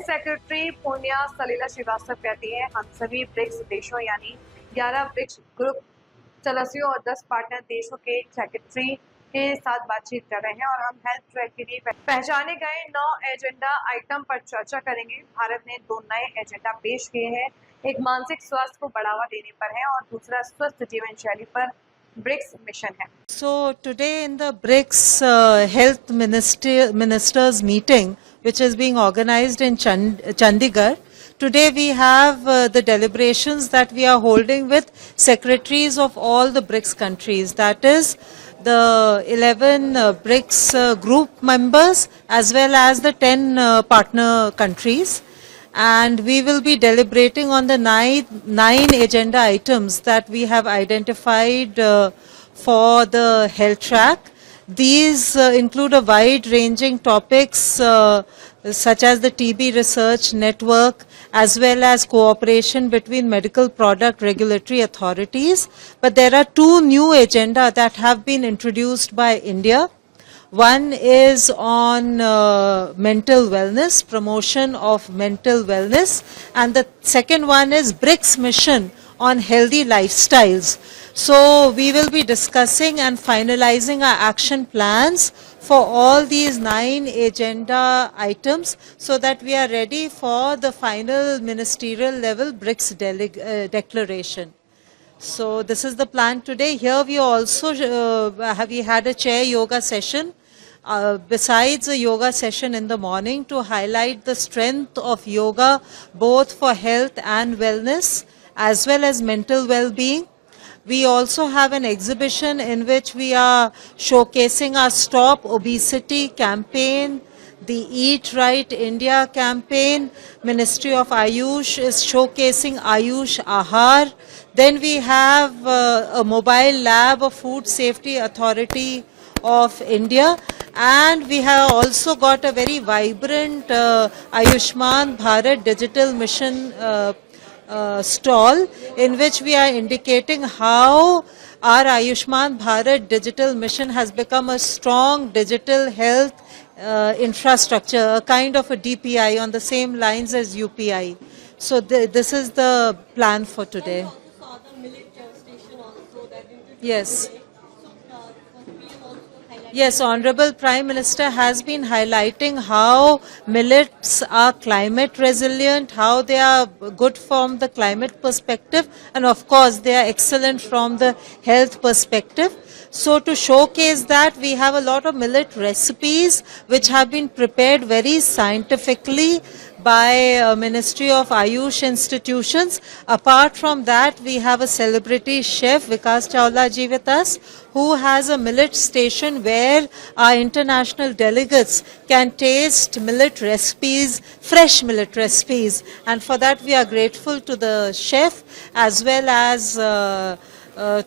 Health secretary Purnia सलीला श्रीवास्तव कहती है, हम सभी ब्रिक्स देशों यानी 11 ब्रिक्स ग्रुप सदस्यों और 10 पार्टनर देशों के सेक्रेटरी के साथ बातचीत कर रहे हैं और हम हेल्थ ट्रैक के लिए पहचाने गए 9 एजेंडा आइटम पर चर्चा करेंगे। भारत ने 2 नए एजेंडा पेश किए हैं, एक मानसिक स्वास्थ्य को बढ़ावा देने पर है और दूसरा स्वस्थ जीवन शैली पर ब्रिक्स मिशन है। So today in the BRICS Health Ministers meeting, which is being organized in Chandigarh, today we have the deliberations that we are holding with secretaries of all the BRICS countries. That is the 11 BRICS group members as well as the 10 partner countries. And we will be deliberating on the nine agenda items that we have identified for the health track. These include a wide-ranging topics such as the TB research network, as well as cooperation between medical product regulatory authorities. But there are 2 new agenda that have been introduced by India. One is on mental wellness, promotion of mental wellness, and the second one is BRICS mission on healthy lifestyles. So we will be discussing and finalizing our action plans for all these 9 agenda items so that we are ready for the final ministerial level BRICS declaration. So this is the plan today. Here we also we had a chair yoga session. Besides a yoga session in the morning to highlight the strength of yoga both for health and wellness as well as mental well-being. We also have an exhibition in which we are showcasing our Stop Obesity campaign, the Eat Right India campaign. Ministry of Ayush is showcasing Ayush Ahar. Then we have a mobile lab of Food Safety Authority of India, and we have also got a very vibrant Ayushman Bharat Digital Mission stall in which we are indicating how our Ayushman Bharat Digital Mission has become a strong digital health infrastructure, a kind of a DPI on the same lines as UPI. So this is the plan for today. Yes. Yes, Honorable Prime Minister has been highlighting how millets are climate resilient, how they are good from the climate perspective, and of course they are excellent from the health perspective. So to showcase that, we have a lot of millet recipes which have been prepared very scientifically by Ministry of Ayush institutions. Apart from that, we have a celebrity chef, Vikas Chawla ji with us, who has a millet station where our international delegates can taste millet recipes, fresh millet recipes. And for that, we are grateful to the chef as well as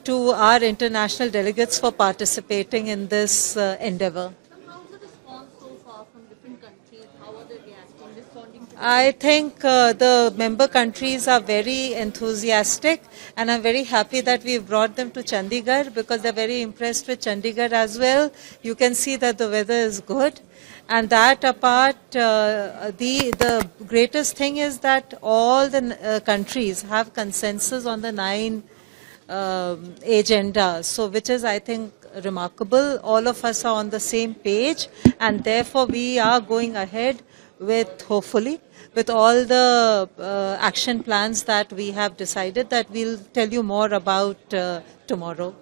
to our international delegates for participating in this endeavor. I think the member countries are very enthusiastic, and I'm very happy that we've brought them to Chandigarh because they're very impressed with Chandigarh as well. You can see that the weather is good. And that apart, the greatest thing is that all the countries have consensus on the 9 agenda, so which is, I think, remarkable. All of us are on the same page, and therefore we are going ahead with, hopefully, with all the action plans that we have decided that we'll tell you more about tomorrow.